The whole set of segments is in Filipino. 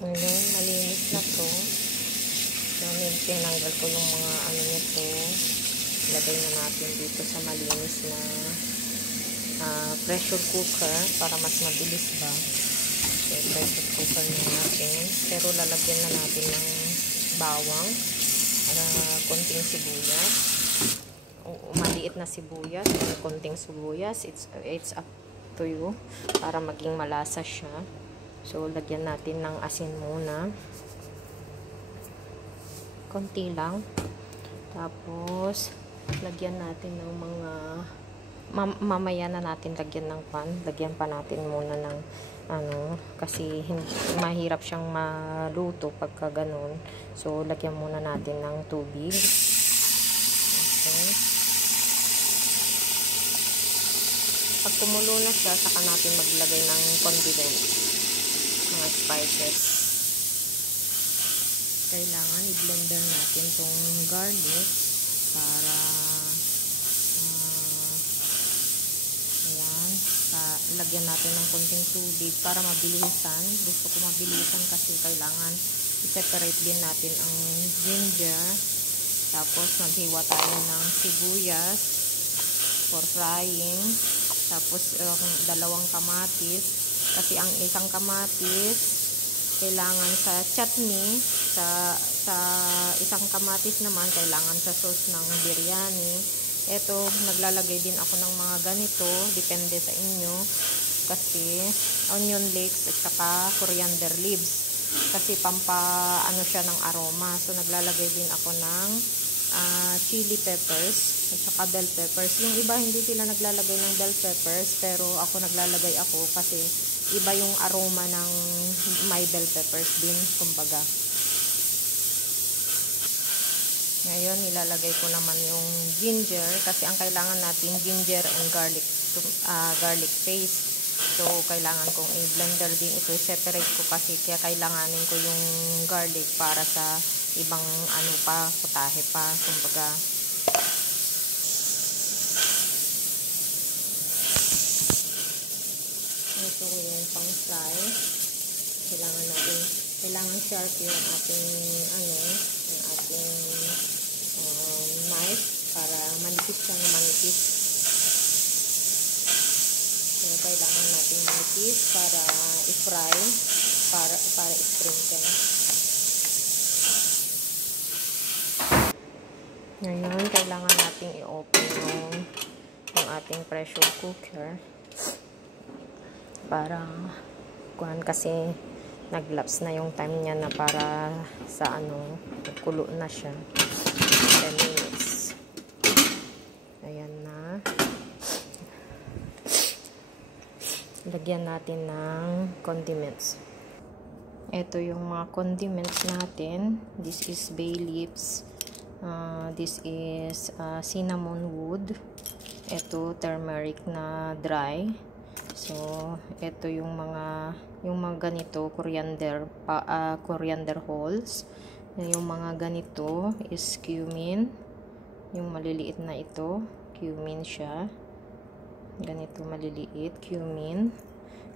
Ngayon, malinis na to. So, tinanggal ko yung mga ano nito. Lagay na natin dito sa malinis na pressure cooker para mas mabilis ba. So, pressure cooker na natin. Pero lalagyan na natin ng bawang, konting sibuyas. Maliit na sibuyas, konting sibuyas. It's up to you para maging malasa siya. So, lagyan natin ng asin muna. Konti lang. Tapos, lagyan natin ng mga mamaya na natin lagyan ng pan. Lagyan pa natin muna ng kasi mahirap siyang maluto pagka ganun. So, lagyan muna natin ng tubig. Okay. Pag kumulo na siya, saka natin maglagay ng condiments, mga spices. Kailangan i-blender natin tong garlic para ayan, lagyan natin ng konting tubig para mabilisan. Gusto ko mabilisan kasi kailangan i-separate din natin ang ginger. Tapos maghiwa tayo ng sibuyas for frying. Tapos dalawang kamatis, kasi ang isang kamatis kailangan sa chutney, sa isang kamatis naman kailangan sa sauce ng biryani. Ito, naglalagay din ako ng mga ganito, depende sa inyo, kasi onion leeks at saka coriander leaves, kasi ano siya ng aroma. So naglalagay din ako ng chili peppers at saka bell peppers. Yung iba hindi sila naglalagay ng bell peppers, pero ako naglalagay ako kasi iba yung aroma ng may bell peppers din, kumbaga. Ngayon, ilalagay ko naman yung ginger, kasi ang kailangan natin ginger and garlic paste. So, kailangan kong i-blender din ito. Separate ko kasi kaya kailanganin ko yung garlic para sa ibang putahe pa, kumbaga. Ito ko yung pang fry. Kailangan sharp yung ating knife para manipis siyang manipis. So, kailangan natin manipis para i-fry, para i-sprinkle. Ngayon, kailangan natin i-open yung ating pressure cooker para kasi naglaps na yung time niya na para sa kulo na siya. 10 minutes. Ayan na. Lagyan natin ng condiments. Ito yung mga condiments natin. This is bay leaves. This is cinnamon wood. Ito turmeric na dry. So, ito yung mga ganito, coriander hulls. Yung mga ganito is cumin. Yung maliliit na ito, cumin siya. Ganito maliliit, cumin.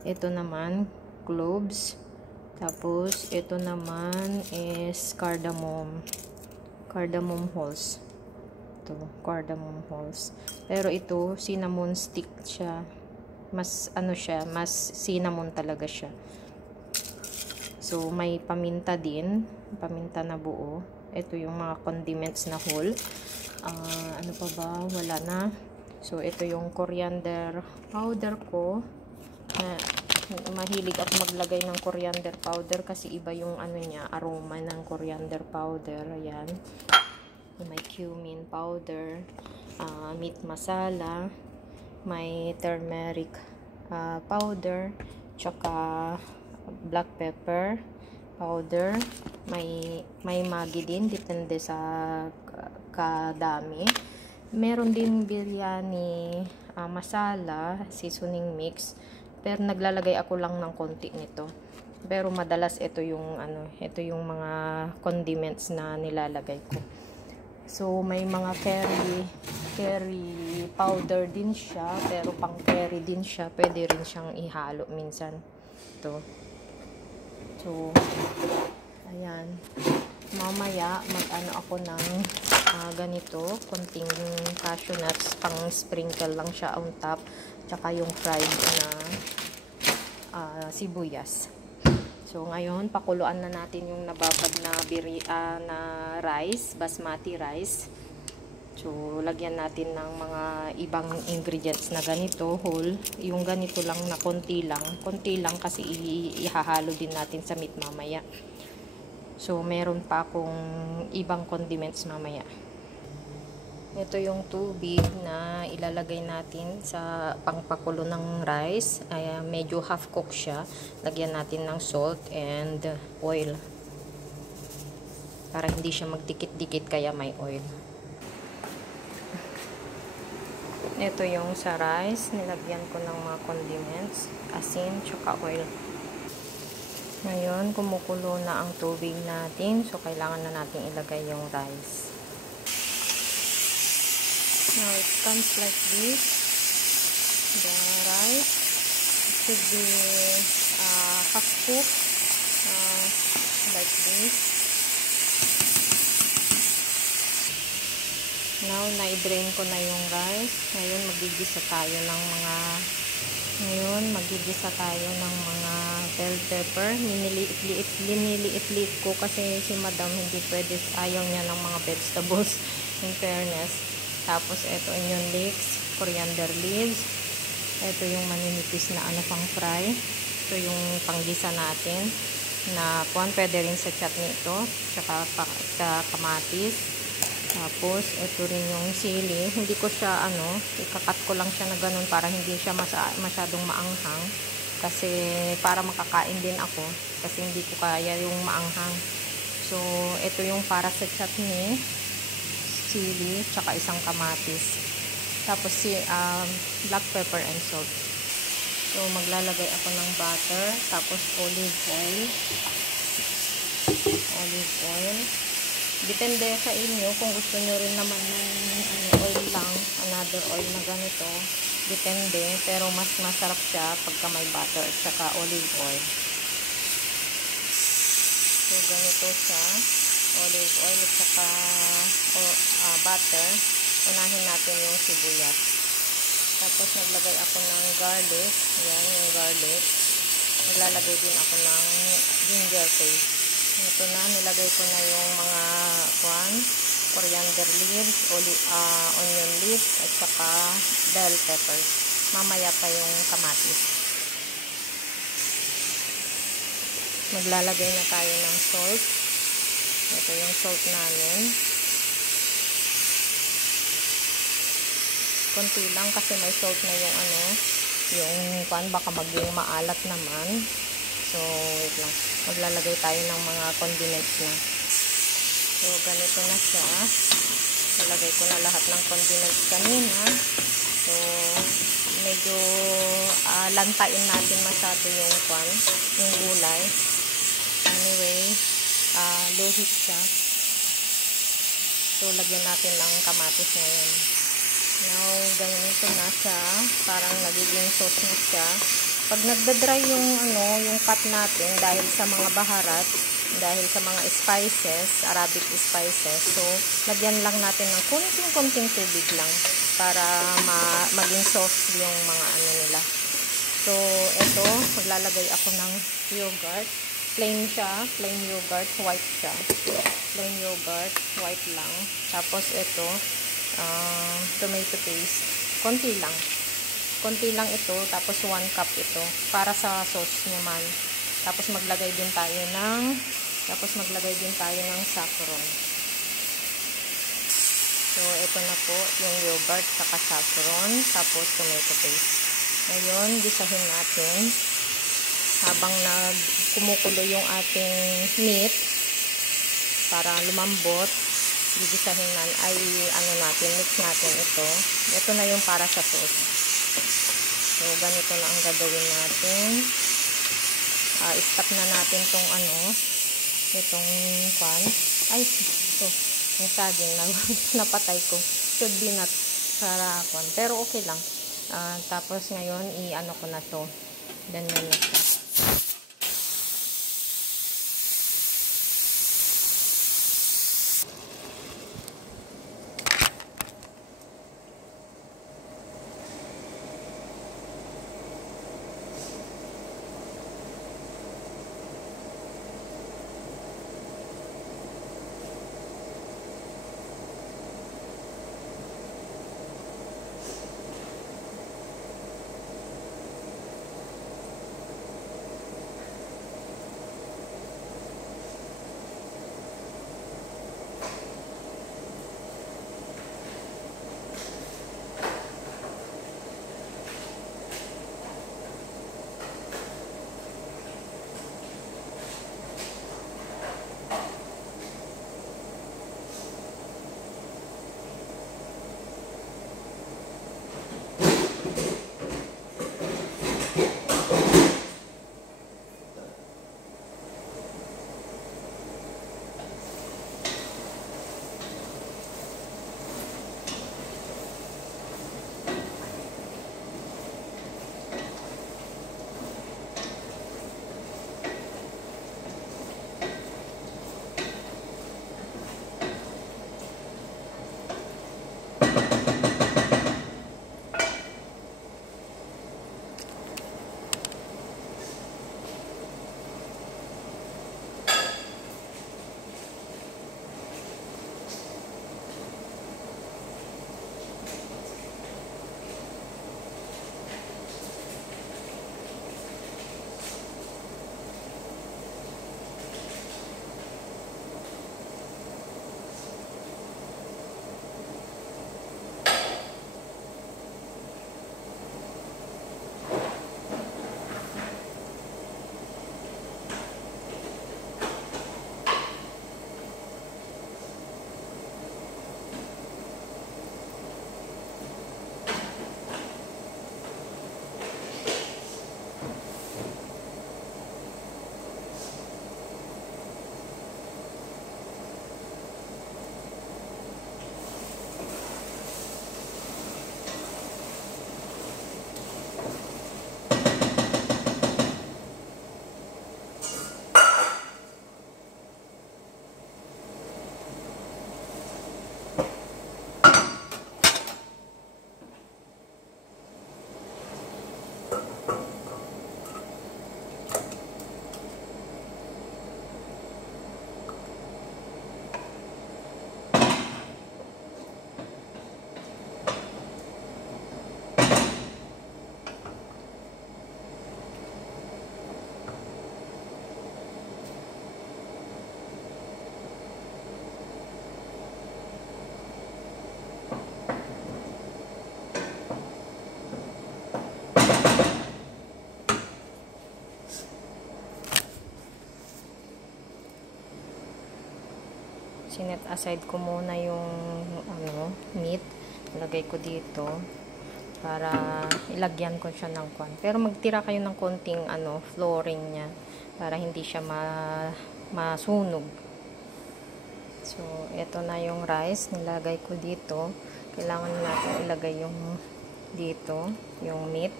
Ito naman, cloves. Tapos, ito naman is cardamom hulls. Ito, cardamom hulls. Pero ito, cinnamon stick siya. Mas mas cinnamon talaga siya. So, may paminta din. Paminta na buo. Ito yung mga condiments na whole. Ano pa ba? Wala na. So, ito yung coriander powder ko. Mahilig ako maglagay ng coriander powder kasi iba yung aroma ng coriander powder. Ayan. May cumin powder. Meat masala. May turmeric powder. Tsaka black pepper powder. May Maggi din, depende sa kadami. Meron din biryani masala, seasoning mix, pero naglalagay ako lang ng konti nito. Pero madalas ito yung mga condiments na nilalagay ko. So may mga curry powder din siya, pero pang curry din siya, pwede rin siyang ihalo minsan. Ito. So, ayan. Mamaya, mag-ano ako ng ganito. Konting cashew nuts. Pang sprinkle lang siya on top. Tsaka yung fried na sibuyas. So, ngayon, pakuluan na natin yung nababad na rice, basmati rice. So, lagyan natin ng mga ibang ingredients na ganito, whole. Yung ganito lang na konti lang kasi ihahalo din natin sa meat mamaya. So, meron pa akong ibang condiments mamaya. Ito yung tubig na ilalagay natin sa pangpakulo ng rice. Ay, medyo half cook siya. Lagyan natin ng salt and oil. Para hindi siya magdikit-dikit kaya may oil. Ito yung sa rice. Nilagyan ko ng mga condiments. Asin, tsaka oil. Ngayon, kumukulo na ang tubig natin. So, kailangan na natin ilagay yung rice. Now it comes like this. The rice should be half cooked like this. Now na-drain ko na yung rice. Ngayon magigisa tayo ng mga bell pepper. Liniliit-liit ko kasi si madam hindi pwede, ayaw niya ng mga vegetables in fairness. Tapos, ito onion leeks, coriander leaves. Ito yung maninipis na pang fry. Ito yung panggisa natin. Na pwede rin sa chutney ito. Tsaka sa kamatis. Tapos, ito rin yung sili. Hindi ko siya, ikakat ko lang siya na ganun para hindi siya masyadong maanghang. Kasi, para makakain din ako. Kasi hindi ko kaya yung maanghang. So, ito yung para sa chutney. Chili, tsaka isang kamatis. Tapos black pepper and salt. So, maglalagay ako ng butter. Tapos olive oil. Depende sa inyo kung gusto nyo rin naman ng oil lang. Another oil na ganito. Depende. Pero mas masarap siya pagka may butter tsaka olive oil. So, ganito siya. Olive oil at saka butter. Unahin natin yung sibuyas. Tapos naglagay ako ng garlic. Ayan yung garlic. Naglalagay din ako ng ginger paste. Ito na, nilagay ko na yung mga coriander leaves, onion leaves at saka bell peppers. Mamaya pa yung kamatis. Maglalagay na tayo ng salt. Ito yung salt namin. Konti lang kasi may salt na yung baka maging maalat naman. So, wait lang. Maglalagay tayo ng mga condiments na. So, ganito na siya. Nalagay ko na lahat ng condiments kanina. So, medyo lantain natin masyado yung gulay. Anyway, low heat siya. So, lagyan natin ng kamatis ngayon. Now, ganito na siya. Parang nagiging sauce na siya. Pag nagda-dry yung pot natin dahil sa mga baharat, dahil sa mga spices, Arabic spices, so, lagyan lang natin ng konting tubig lang para maging soft yung mga nila. So, ito, maglalagay ako ng yogurt. Plain siya, plain yogurt, white siya. Plain yogurt, white lang. Tapos ito, tomato paste. Konti lang. Konti lang ito, tapos 1 cup ito. Para sa sauce naman. Tapos maglagay din tayo ng saffron. So, ito na po, yung yogurt, saka saffron, tapos tomato paste. Ngayon, gisahin natin. Habang kumukulo yung ating meat para lumambot, gigisahin mix natin ito. Ito na yung para sa sauce. So, ganito na ang gagawin natin. Stop na natin tong itong yung saging na napatay ko. Should be not sarakon. Pero okay lang. Tapos ngayon, ko na to. Ganyan na siya. Sinet aside ko muna yung meat. Ilagay ko dito para ilagyan ko siya ng kwan. Pero magtira kayo ng konting flooring niya para hindi siya masunog. So, ito na yung rice. Nilagay ko dito. Kailangan natin ilagay yung dito, yung meat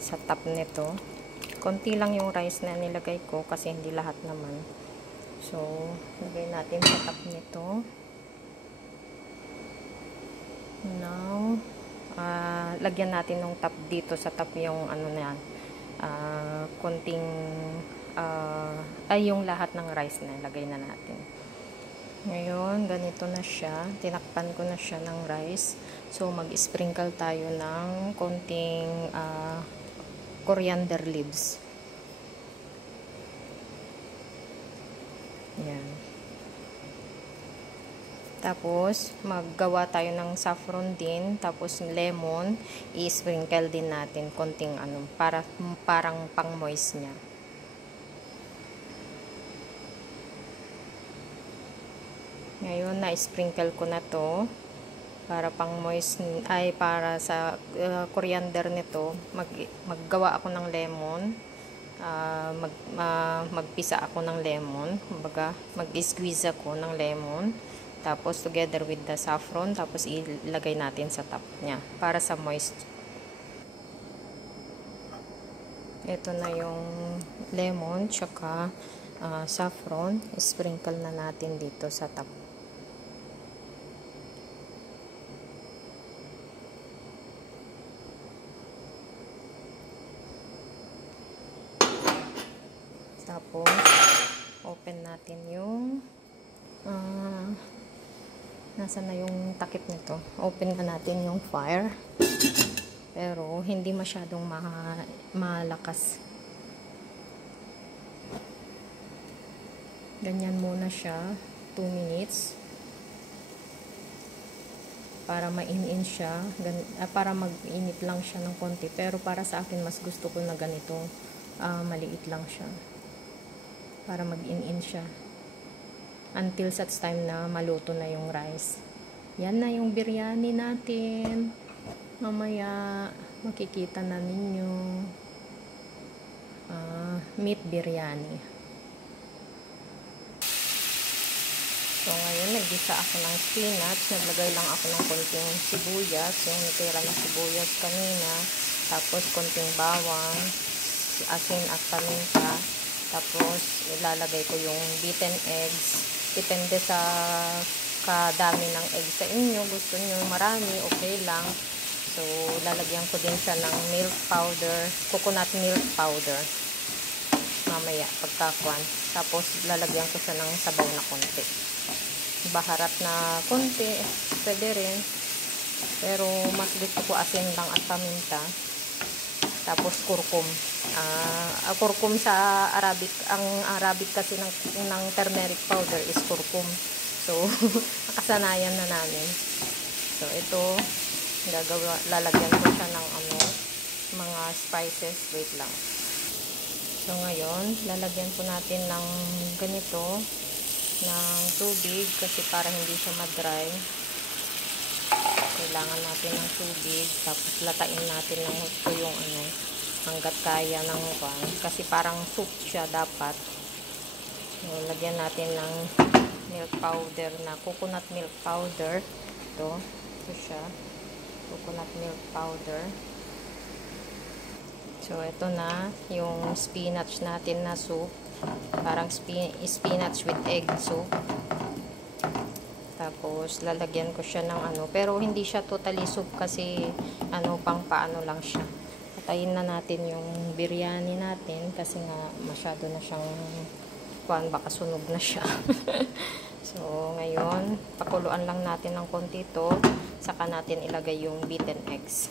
sa top nito. Konti lang yung rice na nilagay ko kasi hindi lahat naman. So, lagay natin sa top nito. Now, lagyan natin ng top dito sa top yung na yan. Konting yung lahat ng rice na lagay na natin. Ngayon, ganito na siya. Tinakpan ko na siya ng rice. So, mag-sprinkle tayo ng konting coriander leaves. Yan. Tapos, maggawa tayo ng saffron din. Tapos, lemon. I-sprinkle din natin konting parang pang-moist niya. Ngayon, na-sprinkle ko na to para pang moist, para sa coriander nito. Maggawa ako ng lemon. Magpisa ako ng lemon. Kumbaga, mag-squeeze ako ng lemon. Tapos, together with the saffron. Tapos, ilagay natin sa top niya para sa moist. Ito na yung lemon, tsaka saffron. Sprinkle na natin dito sa top. Tapos, open natin yung nasa na yung takip nito. Open na natin yung fire. Pero, hindi masyadong malakas. Ganyan muna siya. 2 minutes. Para ma-in siya. Para mag-init lang siya ng konti. Pero, para sa akin, mas gusto ko na ganito. Maliit lang siya. Para mag-in siya. Until such time na maluto na yung rice. Yan na yung biryani natin. Mamaya, makikita na ninyo. Meat biryani. So, ngayon, naggisa ako ng spinach. Naglagay lang ako ng konting sibuyas. Yung natira na sibuyas kanina. Tapos, konting bawang, asin at paminta. Tapos, ilalagay ko yung beaten eggs. Depende sa kadami ng eggs sa inyo. Gusto nyo marami, okay lang. So, lalagyan ko din siya ng milk powder, coconut milk powder. Mamaya, pagkakuan. Tapos, lalagyan ko siya ng sabaw na konti. Baharat na konti, pwede rin. Pero, mas gusto ko asin lang at paminta. Tapos, kurkum. Kurkum sa Arabic. Ang Arabic kasi ng turmeric powder is kurkum. So, nakasanayan na namin. So, ito, lalagyan ko siya ng mga spices. Wait lang. So, ngayon, lalagyan ko natin ng ganito, ng tubig, kasi para hindi siya ma-dry. Kailangan natin ng tubig, tapos latain natin ng gusto yung hanggat kaya ng pan, kasi parang soup siya dapat. So, lagyan natin ng milk powder na coconut milk powder. Ito siya, coconut milk powder. So, ito na yung spinach natin na soup, parang spinach with egg soup. Tapos, lalagyan ko siya ng pero hindi siya totally soup kasi pang paano lang siya. Patayin na natin yung biryani natin kasi nga masyado na siyang baka sunog na siya. So, ngayon, pakuluan lang natin ng konti ito, saka natin ilagay yung beaten eggs.